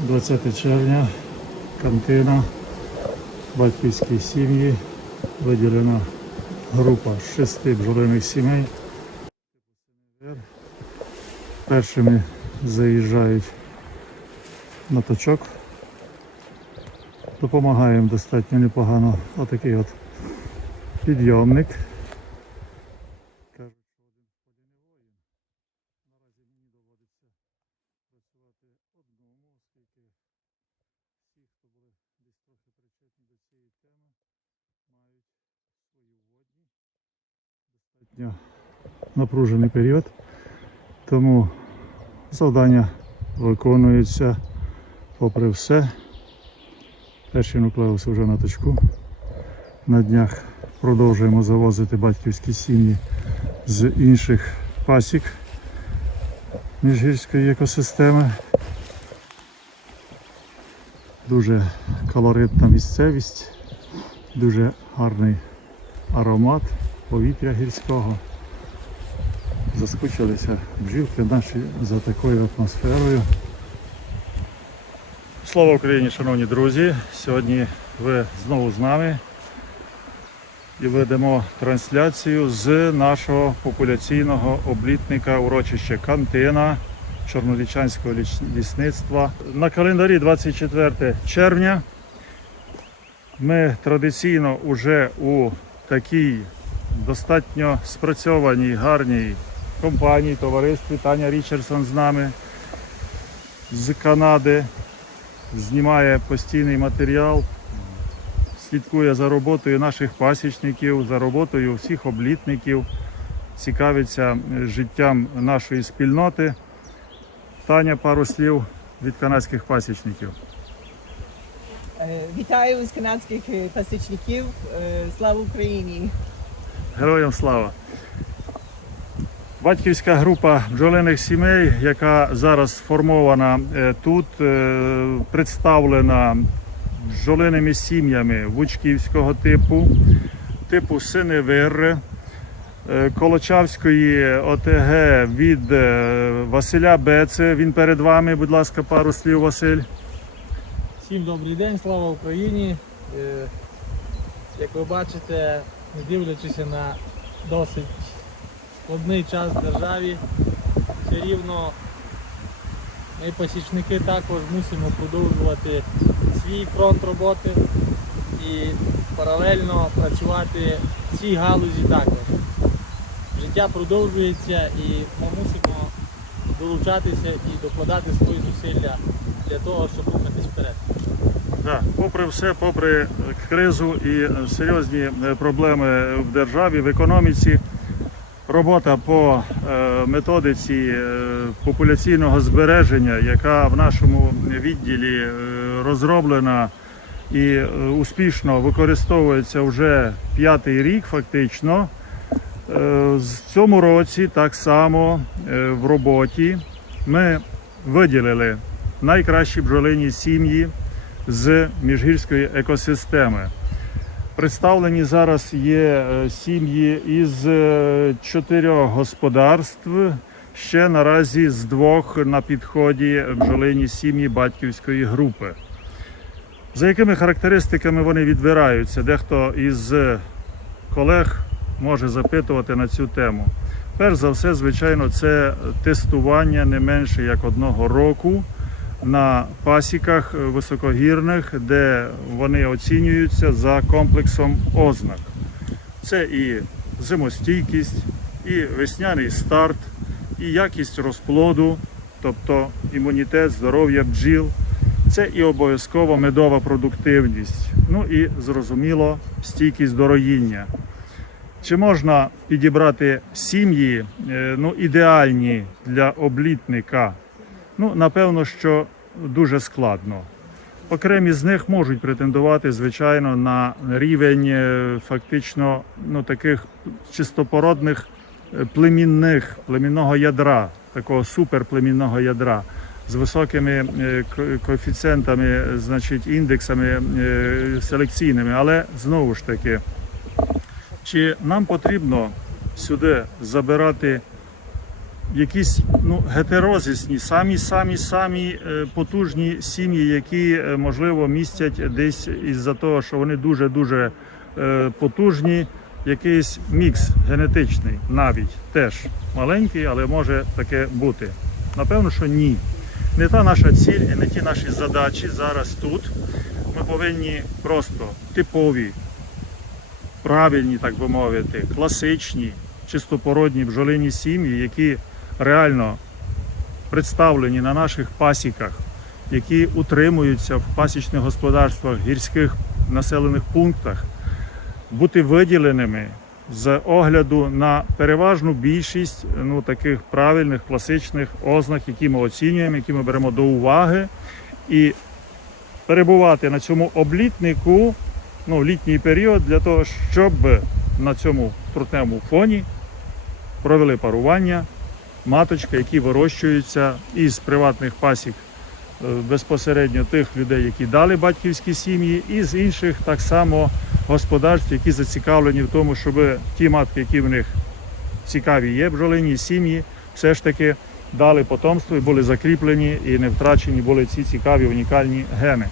20 червня, кантина, батьківські сім'ї, виділена група шести бджолиних сімей. Першими заїжджають на точок. Допомагаємо достатньо непогано отакий от підйомник. Кажуть, що один один воїн. Наразі мені доводиться працювати одному, оскільки всі, хто були десь трохи причетні до цієї теми, мають свої водні. Достатньо напружений період. Тому завдання виконується попри все. Перший нуклеус вже на точку. На днях продовжуємо завозити батьківські сім'ї з інших пасік міжгірської екосистеми. Дуже колоритна місцевість, дуже гарний аромат повітря гірського. Заскучилися бджілки наші за такою атмосферою. Слава Україні, шановні друзі! Сьогодні ви знову з нами і ведемо трансляцію з нашого популяційного облітника урочища Кантина Чорнолічанського лісництва. На календарі 24 червня ми традиційно уже у такій достатньо спрацьованій, гарній компанії, товаристві Таня Річардсон з нами з Канади знімає постійний матеріал, слідкує за роботою наших пасічників, за роботою всіх облітників, цікавиться е, життям нашої спільноти. Таня, пару слів від канадських пасічників. Е, Вітаю з канадських е, пасічників. Слава Україні! Героям слава! Батьківська група бджолиних сімей, яка зараз сформована е, тут, е, представлена бджолиними сім'ями вучківського типу, типу Синевир, е, Колочавської ОТГ від Василя Беце. Він перед вами, будь ласка, пару слів, Василь. Всім добрий день, слава Україні. Як ви бачите, не дивлячись на досить складний час в державі, все рівно ми посічники також мусимо продовжувати свій фронт роботи і паралельно працювати в цій галузі також. Життя продовжується і ми мусимо долучатися і докладати свої зусилля для того, щоб рухатись вперед. Так, попри все, попри кризу і серйозні е, проблеми в державі, в економіці, робота по е, методиці е, популяційного збереження, яка в нашому відділі е, розроблена і успішно використовується вже п'ятий рік, фактично. Е, цьому році так само в роботі ми виділили найкращі бджолині сім'ї з міжгірської екосистеми. Представлені зараз є е, сім'ї із е, чотирьох господарств, ще наразі з двох на підході бджолині сім'ї батьківської групи. За якими характеристиками вони відбираються? Дехто із колег може запитувати на цю тему. Перш за все, звичайно, це тестування не менше як одного року на пасіках високогірних, де вони оцінюються за комплексом ознак. Це і зимостійкість, і весняний старт, і якість розплоду, тобто імунітет, здоров'я бджіл. Це і обов'язково медова продуктивність. Ну і зрозуміло, стійкість до роїння. Чи можна підібрати сім'ї е, ну, ідеальні для облітника? Ну, напевно, що дуже складно. Окремі з них можуть претендувати, звичайно, на рівень е, фактично ну, таких чистопородних е, племінних, племінного ядра, такого суперплемінного ядра з високими е, коефіцієнтами, значить, індексами селекційними. Але знову ж таки, чи нам потрібно сюди забирати якісь ну, гетерозисні, самі самі самі е, потужні сім'ї, які е, можливо містять десь із-за того, що вони дуже дуже е, потужні. Якийсь мікс генетичний, навіть теж маленький, але може таке бути. Напевно, що ні. Не та наша ціль і не ті наші задачі зараз тут. Ми повинні просто типові, правильні, так би мовити, класичні, чистопородні бджолині сім'ї, які реально представлені на наших пасіках, які утримуються в пасічних господарствах, гірських населених пунктах, бути виділеними з огляду на переважну більшість ну, таких правильних класичних ознак, які ми оцінюємо, які ми беремо до уваги, і перебувати на цьому облітнику ну, літній період для того, щоб на цьому трутневому фоні провели парування маточки, які вирощуються із приватних пасік е, безпосередньо тих людей, які дали батьківські сім'ї, і з інших так само господарств, які зацікавлені в тому, щоб ті матки, які в них цікаві є, бджолині сім'ї, все ж таки дали потомство і були закріплені і не втрачені були ці цікаві унікальні гени.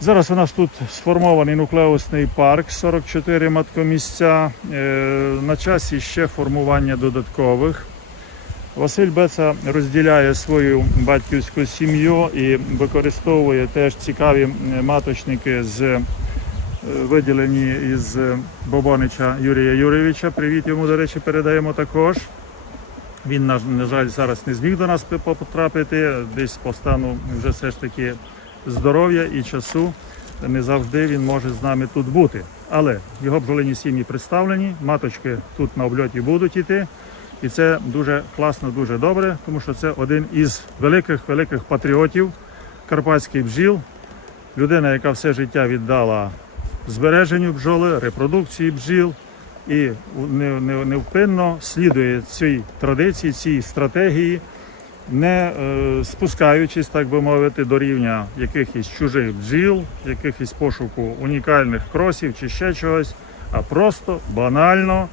Зараз у нас тут сформований нуклеусний парк, 44 маткомісця. Е, На часі ще формування додаткових. Василь Беца розділяє свою батьківську сім'ю і використовує теж цікаві маточники з е, виділені із Бобонича Юрія Юрійовича. Привіт йому, до речі, передаємо також. Він, на жаль, зараз не зміг до нас потрапити, десь по стану вже все ж таки здоров'я і часу. Не завжди він може з нами тут бути. Але його бджолині сім'ї представлені, маточки тут на обльоті будуть іти. І це дуже класно, дуже добре, тому що це один із великих великих патріотів карпатських бджіл. Людина, яка все життя віддала збереженню бджоли, репродукції бджіл і не- не- невпинно слідує цій традиції, цій стратегії, не е, спускаючись, так би мовити, до рівня якихось чужих бджіл, якихось пошуку унікальних кросів чи ще чогось, а просто банально,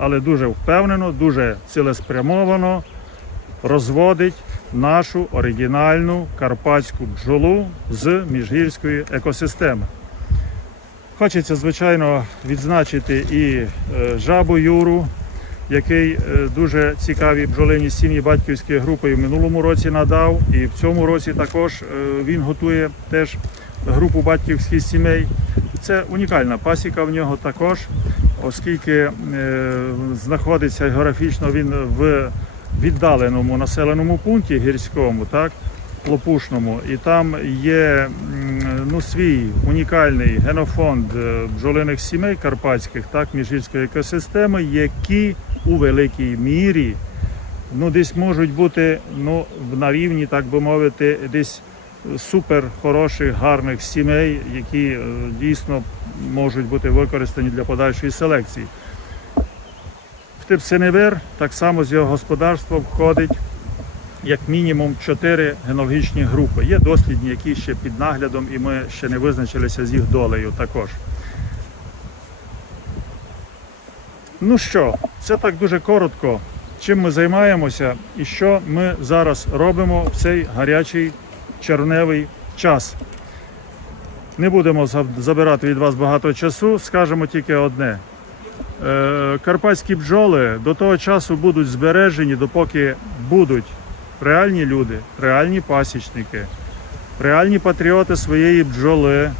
але дуже впевнено, дуже цілеспрямовано розводить нашу оригінальну карпатську бджолу з міжгірської екосистеми. Хочеться, звичайно, відзначити і е, жабу Юру, який е, дуже цікаві бджолині сім'ї батьківської групи в минулому році надав. І в цьому році також е, він готує теж групу батьківських сімей. Це унікальна пасіка в нього також, оскільки е, знаходиться географічно він в віддаленому населеному пункті гірському, так, Лопушному, і там є ну, свій унікальний генофонд е, бджолиних сімей карпатських, так, міжгірської екосистеми, які у великій мірі ну, десь можуть бути ну, на рівні, так би мовити, десь супер хороших, гарних сімей, які е, дійсно можуть бути використані для подальшої селекції. В Типсиневир так само з його господарства входить як мінімум чотири генологічні групи. Є дослідні, які ще під наглядом, і ми ще не визначилися з їх долею також. Ну що, це так дуже коротко. Чим ми займаємося і що ми зараз робимо в цей гарячий червневий час. Не будемо забирати від вас багато часу, скажемо тільки одне. Е, Карпатські бджоли до того часу будуть збережені, допоки будуть реальні люди, реальні пасічники, реальні патріоти своєї бджоли,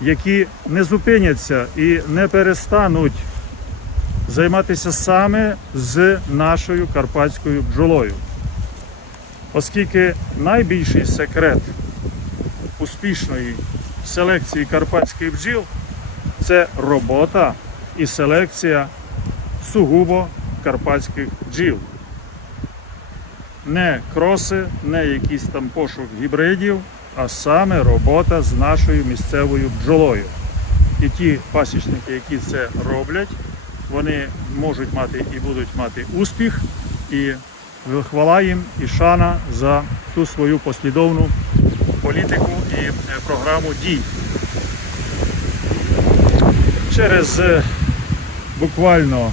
які не зупиняться і не перестануть займатися саме з нашою карпатською бджолою. Оскільки найбільший секрет успішної селекції карпатських бджіл це робота і селекція сугубо карпатських бджіл. Не кроси, не якийсь там пошук гібридів, а саме робота з нашою місцевою бджолою. І ті пасічники, які це роблять, вони можуть мати і будуть мати успіх, і хвала їм і шана за ту свою послідовну політику і е, програму дій. Через е, буквально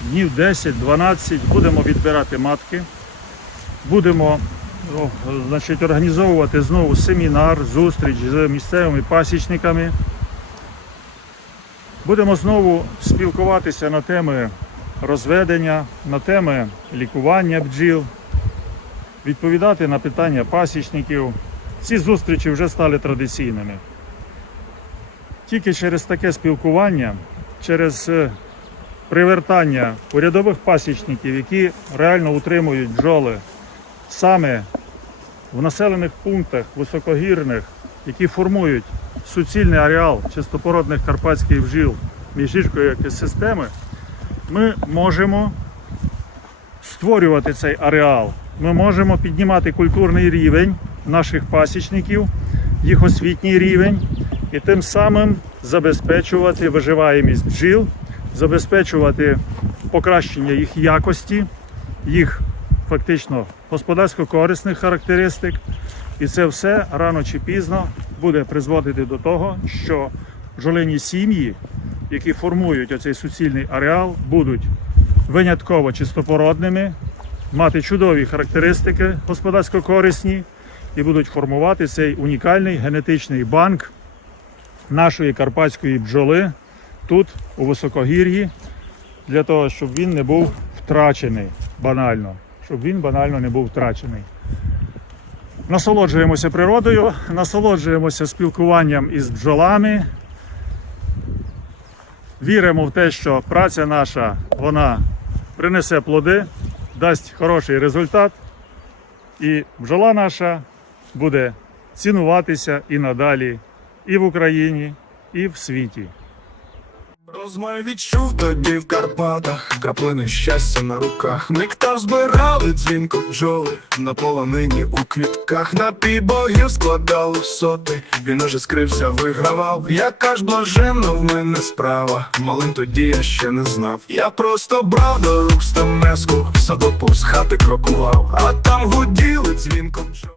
днів 10-12 будемо відбирати матки, будемо о, значить, організовувати знову семінар, зустріч з місцевими пасічниками. Будемо знову спілкуватися на теми розведення, на теми лікування бджіл, відповідати на питання пасічників. Ці зустрічі вже стали традиційними. Тільки через таке спілкування, через е, привертання урядових пасічників, які реально утримують бджоли саме в населених пунктах високогірних, які формують суцільний ареал чистопородних карпатських бджіл міжрічкої екосистеми, ми можемо створювати цей ареал. Ми можемо піднімати культурний рівень наших пасічників, їх освітній рівень, і тим самим забезпечувати виживаємість бджіл, забезпечувати покращення їх якості, їх фактично господарсько-корисних характеристик. І це все рано чи пізно буде призводити до того, що бджолині сім'ї, які формують оцей суцільний ареал, будуть винятково чистопородними, мати чудові характеристики господарсько-корисні і будуть формувати цей унікальний генетичний банк нашої карпатської бджоли тут, у високогір'ї, для того, щоб він не був втрачений банально, щоб він банально не був втрачений. Насолоджуємося природою, насолоджуємося спілкуванням із бджолами. Віримо в те, що праця наша вона принесе плоди, дасть хороший результат, і бджола наша буде цінуватися і надалі, і в Україні, і в світі. Розмай відчув тоді в Карпатах, краплини щастя на руках. Нектар збирали дзвінко бджоли на полонині у квітках. Напій богів складали соти. Він уже скрився, вигравав. Яка ж блаженна в мене справа. Малим тоді я ще не знав. Я просто брав до рук стамеску, саду повз хати крокував, а там гуділи дзвінко бджоли.